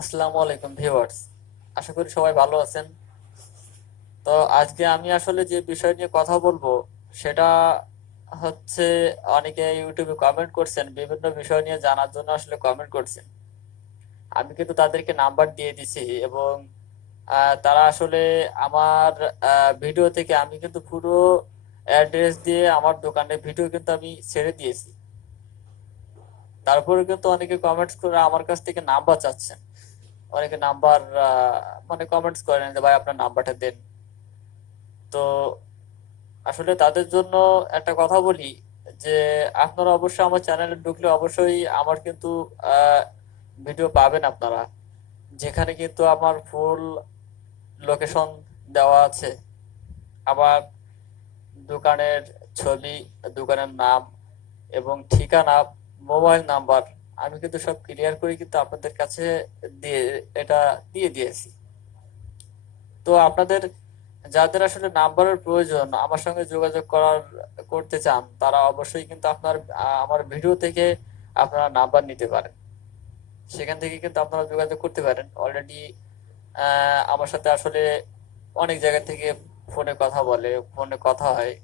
আসসালামু আলাইকুম ভিউয়ার্স, আশা করি সবাই ভালো আছেন। তো আজকে আমি আসলে যে বিষয় নিয়ে কথা বলবো সেটা হচ্ছে, অনেকে ইউটিউবে কমেন্ট করছেন, বিভিন্ন বিষয় নিয়ে জানার জন্য আসলে কমেন্ট করছেন। আমি কিন্তু তাদেরকে নাম্বার দিয়ে দিছি এবং তারা আসলে আমার ভিডিও থেকে আমি কিন্তু পুরো অ্যাড্রেস দিয়ে আমার দোকানের ভিডিও কিন্তু আমি ছেড়ে দিয়েছি। তারপরে কিন্তু অনেকে কমেন্টস করে আমার কাছ থেকে নাম্বার চাচ্ছেন। অনেকে নাম্বার মানে কমেন্টস করেন যে ভাই আপনার নাম্বারটা দেন। তো আসলে তাদের জন্য একটা কথা বলি যে আপনারা অবশ্যই আমার চ্যানেলে ঢুকলে অবশ্যই আমার কিন্তু ভিডিও পাবেন আপনারা, যেখানে কিন্তু আমার ফুল লোকেশন দেওয়া আছে, আবার দোকানের ছবি, দোকানের নাম এবং ঠিকানা, মোবাইল নাম্বার আমি কিন্তু সব ক্লিয়ার করে কিন্তু আপনাদের কাছে দিয়ে এটা দিয়ে দিয়েছি। তো আপনাদের যাদের আসলে নাম্বারের প্রয়োজন, আমার সঙ্গে যোগাযোগ করতে চান, তারা অবশ্যই কিন্তু আমার ভিডিও থেকে আপনারা নাম্বার নিতে পারেন। সেখান থেকে কিন্তু আপনারা যোগাযোগ করতে পারেন। অলরেডি আমার সাথে আসলে অনেক জায়গা থেকে ফোনে কথা হয়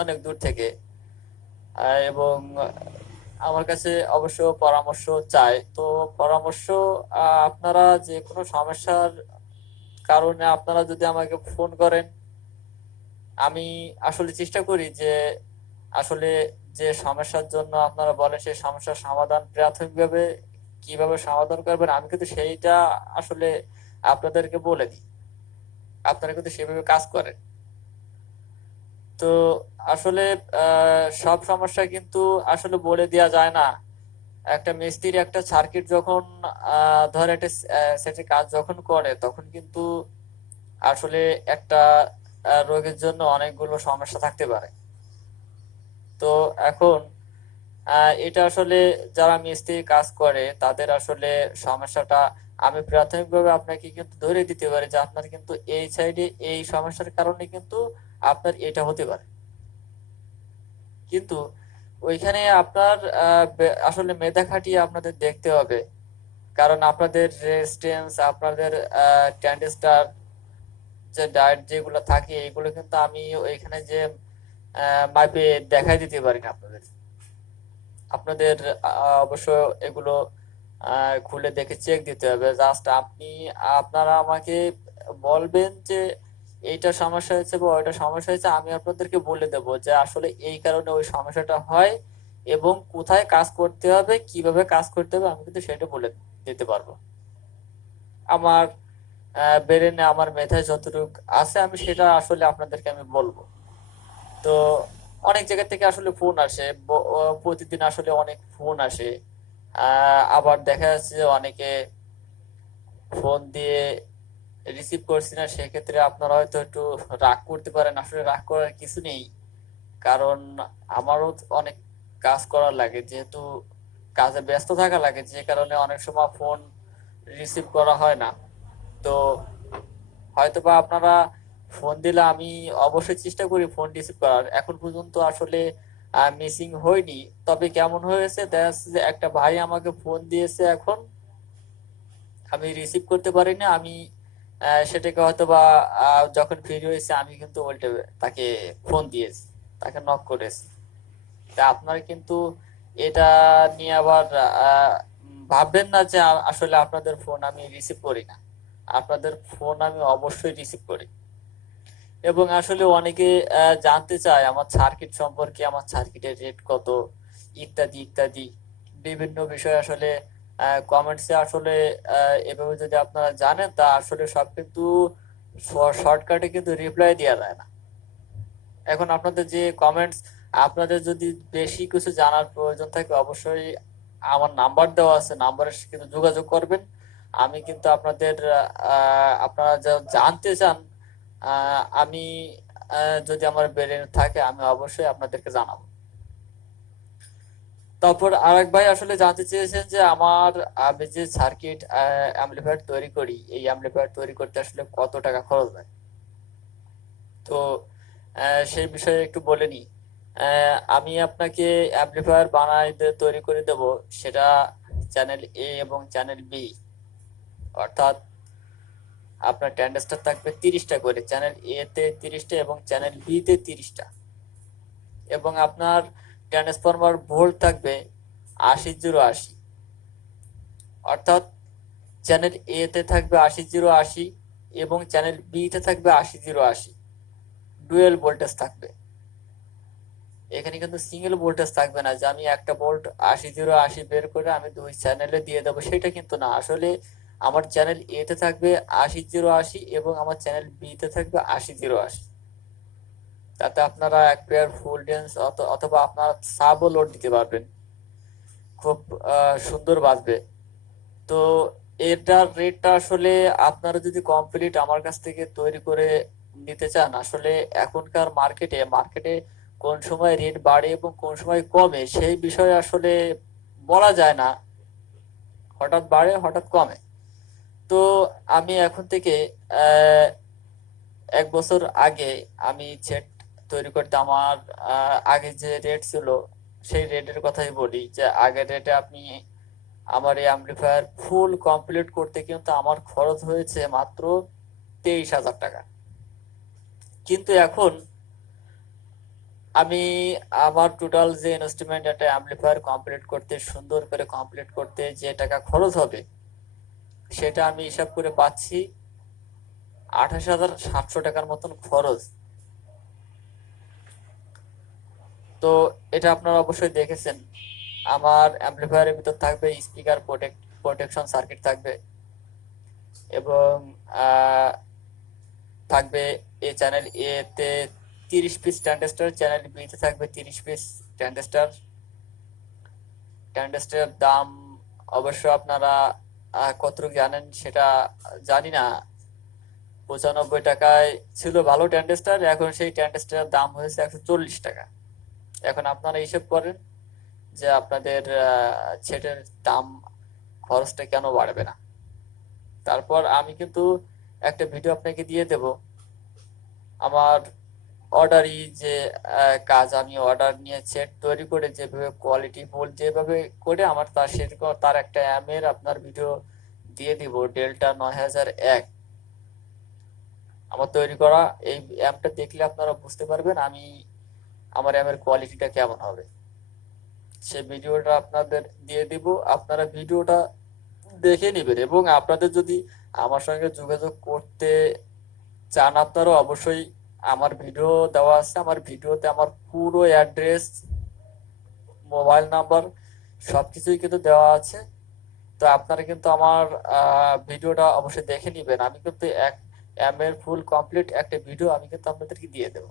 অনেক দূর থেকে, এবং আমার কাছে অবশ্য পরামর্শ চায়। তো পরামর্শ আপনারা যে কোনো সমস্যার কারণে আপনারা যদি আমাকে ফোন করেন, আমি আসলে চেষ্টা করি যে আসলে যে সমস্যার জন্য আপনারা বলেন সেই সমস্যার সমাধান প্রাথমিকভাবে কিভাবে সমাধান করবেন আমি কিন্তু সেইটা আসলে আপনাদেরকে বলে দিই। আপনারা কিন্তু সেভাবে কাজ করেন। তো আসলে সব সমস্যা কিন্তু আসলে বলে দেওয়া যায় না। একটা মিস্ত্রি একটা সার্কিট যখন ধর একটা সেটের কাজ যখন করে, তখন কিন্তু আসলে একটা রোগের জন্য অনেকগুলো সমস্যা থাকতে পারে। তো এখন এটা আসলে যারা মিস্ত্রি কাজ করে তাদের আসলে সমস্যাটা আমি প্রাথমিকভাবে আপনাকে কিন্তু ধরে দিতে পারি যে আপনার কিন্তু এই সাইডে এই সমস্যার কারণে কিন্তু আপনার এটা হতে পারে। কিন্তু ওইখানে আপনার আসলে মেধা খাটিয়ে আপনাদের দেখতে হবে, কারণ আপনাদের রেজিস্ট্যান্স, আপনাদের ট্যান্ডেস্টার যে ডায়েট যেগুলো থাকে এগুলো কিন্তু আমি ওইখানে যে মাপে দেখাই দিতে পারি না আপনাদের। আপনাদের অবশ্য এগুলো খুলে দেখে চেক দিতে হবে। জাস্ট আপনারা আমাকে বলবেন যে এইটা সমস্যা হয়েছে বা ওইটা সমস্যা হয়েছে, আমি আপনাদেরকে বলে দেব যে আসলে এই কারণে ওই সমস্যাটা হয় এবং কোথায় কাজ করতে হবে, কিভাবে কাজ করতে হবে, আমি কিন্তু সেটা বলে দিতে পারবো। আমার ব্রেনে, আমার মেধায় যতটুকু আছে আমি সেটা আসলে আপনাদেরকে আমি বলবো। তো অনেক জায়গা থেকে আসলে ফোন আসে, প্রতিদিন আসলে অনেক ফোন আসে। আবার দেখা যাচ্ছে যে অনেকে ফোন দিয়ে রিসিভ করছি না, সেক্ষেত্রে আপনারা হয়তো একটু রাগ করতে পারেন। আসলে রাগ করার কিছু নেই, কারণ আমারও অনেক কাজ করার লাগে, যেহেতু কাজে ব্যস্ত থাকা লাগে, যে কারণে অনেক সময় ফোন রিসিভ করা হয় না। তো হয়তোবা আপনারা ফোন দিলে আমি অবশ্যই চেষ্টা করি ফোন রিসিভ করার। এখন পর্যন্ত আসলে মিসিং হয়নি। তবে কেমন হয়েছে দেখা যাচ্ছে যে একটা ভাই আমাকে ফোন দিয়েছে, এখন আমি রিসিভ করতে পারিনি। আমি সেটাকে হয়তোবা যখন ফ্রি হয়েছে আমি কিন্তু উল্টে তাকে ফোন দিয়েছি, তাকে নক করেছি। তা আপনারা কিন্তু এটা নিয়ে আবার ভাববেন না যে আসলে আপনাদের ফোন আমি রিসিভ করি না। আপনাদের ফোন আমি অবশ্যই রিসিভ করি। এবং আসলে অনেকে জানতে চায় আমার সার্কিট সম্পর্কে, আমার সার্কিটের রেট কত, ইত্যাদি ইত্যাদি বিভিন্ন বিষয় আসলে কমেন্টসে আসলে এভাবে যদি আপনারা জানেন তা আসলে সব কিন্তু শর্টকাটে কিন্তু রিপ্লাই দেওয়া যায় না। এখন আপনাদের যে কমেন্টস, আপনাদের যদি বেশি কিছু জানার প্রয়োজন থাকে অবশ্যই আমার নাম্বার দেওয়া আছে, নাম্বারে কিন্তু যোগাযোগ করবেন। আমি কিন্তু আপনারা যা জানতে চান, আমি যদি আমার ব্রেনে থাকে আমি অবশ্যই আপনাদেরকে জানাবো। তারপর আরেক ভাই আসলে জানতে চেয়েছেন যে আমি যে সার্কিট অ্যাম্পলিফায়ার তৈরি করি, এই অ্যাম্পলিফায়ার তৈরি করতে আসলে কত টাকা খরচ হয়। তো সেই বিষয়ে একটু বলে নিই। আমি আপনাকে অ্যাম্পলিফায়ার তৈরি করে দেব, সেটা চ্যানেল এ এবং চ্যানেল বি, অর্থাৎ আপনার ট্রানজিস্টর থাকবে 30টা করে, চ্যানেল এ তে 30টা এবং চ্যানেল বি তে 30টা, এবং আপনার ট্রান্সফরমার ভোল্ট থাকবে 80 0 80, অর্থাৎ চ্যানেল এ তে থাকবে 80 0 80 এবং চ্যানেল বি তে থাকবে 80 0 80, ডুয়েল ভোল্টেজ থাকবে। এখানে কিন্তু সিঙ্গেল ভোল্টেজ থাকবে না যে আমি একটা ভোল্ট 80 0 80 বের করে আমি দুই চ্যানেলে দিয়ে দেবো, সেটা কিন্তু না। আসলে আমার চ্যানেল এ তে থাকবে 80 0 80 এবং আমার চ্যানেল বি তে থাকবে 80 0 80। তাতে আপনারা এক পেয়ার ফুল ডেন্স অথবা আপনারা সাবও লোড দিতে পারবেন, খুব সুন্দর বাজবে। তো এটার রেটটা আসলে আপনারা যদি কমপ্লিট আমার কাছ থেকে তৈরি করে নিতে চান, আসলে এখনকার মার্কেটে কোন সময় রেট বাড়ে এবং কোন সময় কমে সেই বিষয়ে আসলে বলা যায় না, হঠাৎ বাড়ে হঠাৎ কমে। তো আমি এখন থেকে আহ 1 বছর আগে আমি সেট তৈরি করতে আমার আগে যে রেট ছিল সেই রেটের কথাই বলি, যে আগের রেটে আপনি আমার এই অ্যাম্পলিফায়ার ফুল কমপ্লিট করতে কিন্তু আমার খরচ হয়েছে মাত্র 23,000 টাকা। কিন্তু এখন আমি আমার টোটাল যে ইনভেস্টমেন্ট একটা অ্যাম্পলিফায়ার কমপ্লিট করতে, সুন্দর করে কমপ্লিট করতে যে টাকা খরচ হবে, সেটা আমি হিসাব করে পাচ্ছি 28,700 টাকার মতন খরচ। তো এটা আপনারা অবশ্যই দেখেছেন। আমার অ্যাম্পলিফায়ারের ভিতর থাকবে স্পিকার প্রোটেকশন সার্কিট থাকবে, এবং থাকবে এই চ্যানেল এ তে 30 পিস ট্রানজিস্টর, চ্যানেল বি তে থাকবে 30 পিস ট্রানজিস্টর। ট্রানজিস্টরের দাম অবশ্য আপনারা কতটুকু জানেন সেটা জানি না। 95 টাকায় ছিল ভালো ট্রানজিস্টর, এখন সেই ট্রানজিস্টরের দাম হয়েছে 140 টাকা। এখন আপনারা হিসেব করেন যে আপনাদের সেটের দাম, খরচটা কেন বাড়বে না। তারপর আমি কিন্তু একটা ভিডিও আপনাকে দিয়ে দেব আমার অর্ডারি যে কাজ, আমি অর্ডার নিয়ে সেট তৈরি করে যেভাবে কোয়ালিটি ফুল যেভাবে করে আমার তার সেরকম তার একটা এর আপনার ভিডিও দিয়ে দিব, ডেল্টা 9001 আমার তৈরি করা। এই অ্যাপটা দেখলে আপনারা বুঝতে পারবেন আমার এর কোয়ালিটিটা কেমন হবে। সে ভিডিওটা আপনাদের দিয়ে দিব, আপনারা ভিডিওটা দেখে নেবেন। এবং আপনাদের যদি আমার সঙ্গে যোগাযোগ করতে চান, আপনারা অবশ্যই, আমার ভিডিও দেওয়া আছে, আমার ভিডিওতে আমার পুরো অ্যাড্রেস, মোবাইল নাম্বার সবকিছুই কিন্তু দেওয়া আছে। তো আপনারা কিন্তু আমার ভিডিওটা অবশ্যই দেখে নেবেন। আমি কিন্তু এক এর ফুল কমপ্লিট একটা ভিডিও আমি কিন্তু আপনাদেরকে দিয়ে দেবো।